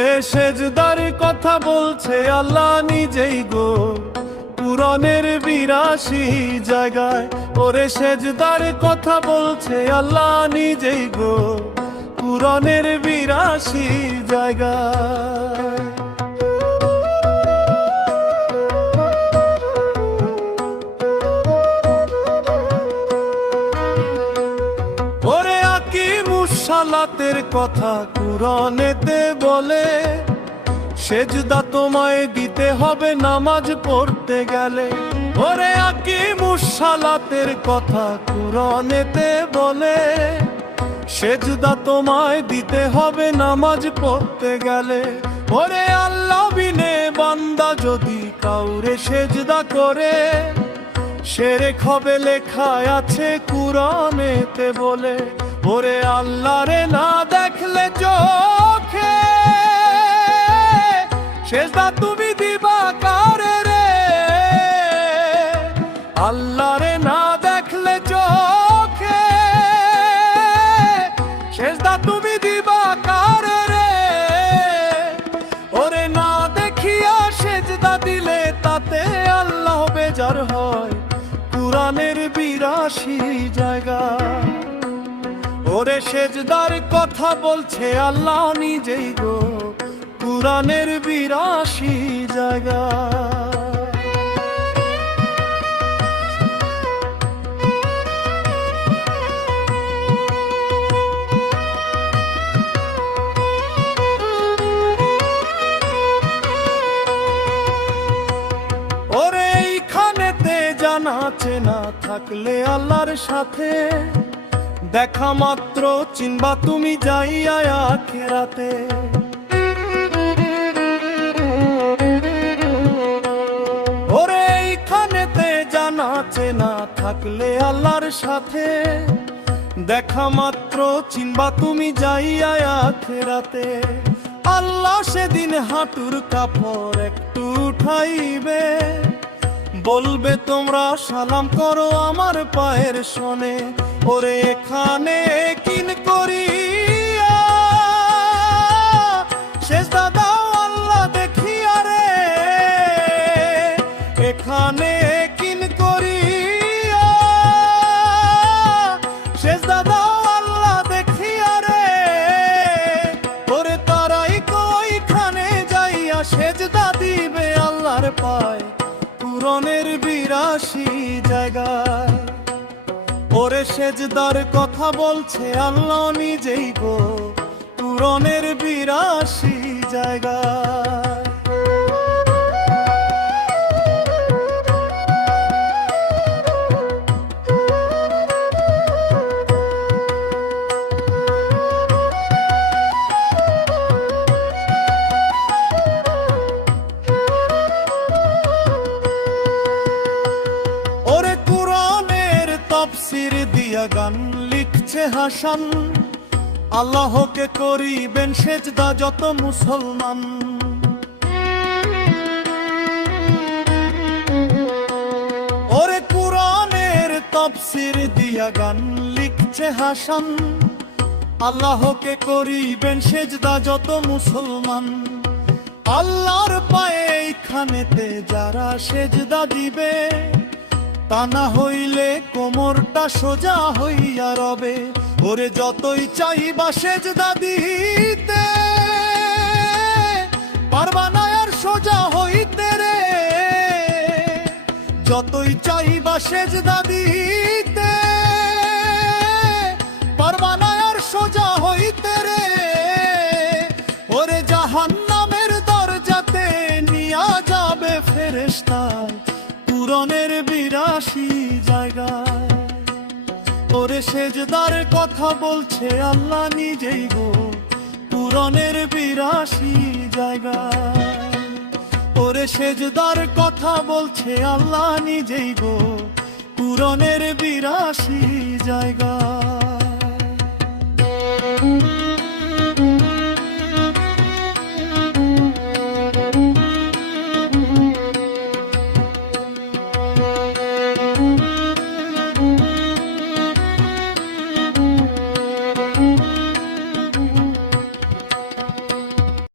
ওরে সেজদার কথা বলছে আল্লাহ নিজেই গো কুরআনের ৮২ জায়গায়। ওরে সেজদার কথা বলছে আল্লাহ নিজেই গো কুরআনের ৮২ জায়গায়। ওরে আকিমুস সালাতের কথা কুরআনেতে বলে, সেজদা তোমায় দিতে হবে নামাজ পড়তে গেলে। ওরে আকিমুস সালাতের কথা কুরআনেতে বলে, সেজদা তোমায় দিতে হবে নামাজ পড়তে গেলে। ওরে আল্লাহ বিনে বান্দা যদি কাউরে সেজদা করে, শিরক হবে লেখা আছে কুরআনেতে বলে। ওরে আল্লাহরে না দেখলে চোখে, সেজদা তুমি দিবা কারে রে? আল্লাহরে না দেখলে চোখে, সেজদা তুমি দিবা কারে রে? ওরে না দেখিয়া সেজদা দিলে তাতে আল্লাহ বেজার হয় কুরআনের ৮২ জায়গা। ওরে সেজদার কথা বলছে আল্লাহ নিজেই গো কুরআনের ৮২ জায়গা। ওরে এইখানেতে জানা চেনা থাকলে আল্লাহর সাথে, দেখা মাত্র চিনবা তুমি যাইয়া আখিরাতে। ওরে এইখানেতে জানা চেনা থাকলে আল্লাহর সাথে, দেখা মাত্র চিনবা তুমি যাইয়া আখিরাতে। আল্লাহ সেদিন হাঁটুর কাপড় একটু উঠাইবে, বলবে তোমরা সালাম করো আমার পায়ের শোনে। ওরে এখানে কিন করিয়া সেজদা দাও আল্লাহ দেখিয়া রে। এখানে কিন করিয়া সেজদা দাও আল্লাহ দেখিয়া রে। ওরে তারাই কইখানে যাইয়া সেজদা দিবে আল্লাহর পায় কুরআনের ৮২ জায়গায়। ওরে সেজদার কথা বলছে আল্লাহ নিজেই গো কুরআনের ৮২ জায়গায়। তাফসীর দিয়া গান লিখছে হাসান, আল্লাহকে করিবেন সেজদা যত মুসলমান। ওরে কুরআনের তাফসীর দিয়া গান লিখছে হাসান, আল্লাহকে করিবেন সেজদা যত মুসলমান। আল্লাহর পায়ে এইখানেতে যারা সেজদা দিবে, তা না হইলে কোমরটা সোজা হইয়া রবে। ওরে যতই চাইবা সেজদা দিতে, পারবা না আর সোজা হইতে রে। যতই চাইবা সেজদা দিতে, পারবা না আর সোজা হইতে রে। ওরে জাহান্নামের দরজাতে নিয়া যাবে ফেরেশতা কুরআনের ৮২ জায়গায়। ওরে সেজদার কথা বলছে আল্লাহ নিজেই গো কুরআনের ৮২ জায়গায়। ওরে সেজদার কথা বলছে আল্লাহ নিজেই গো কুরআনের ৮২ জায়গায়।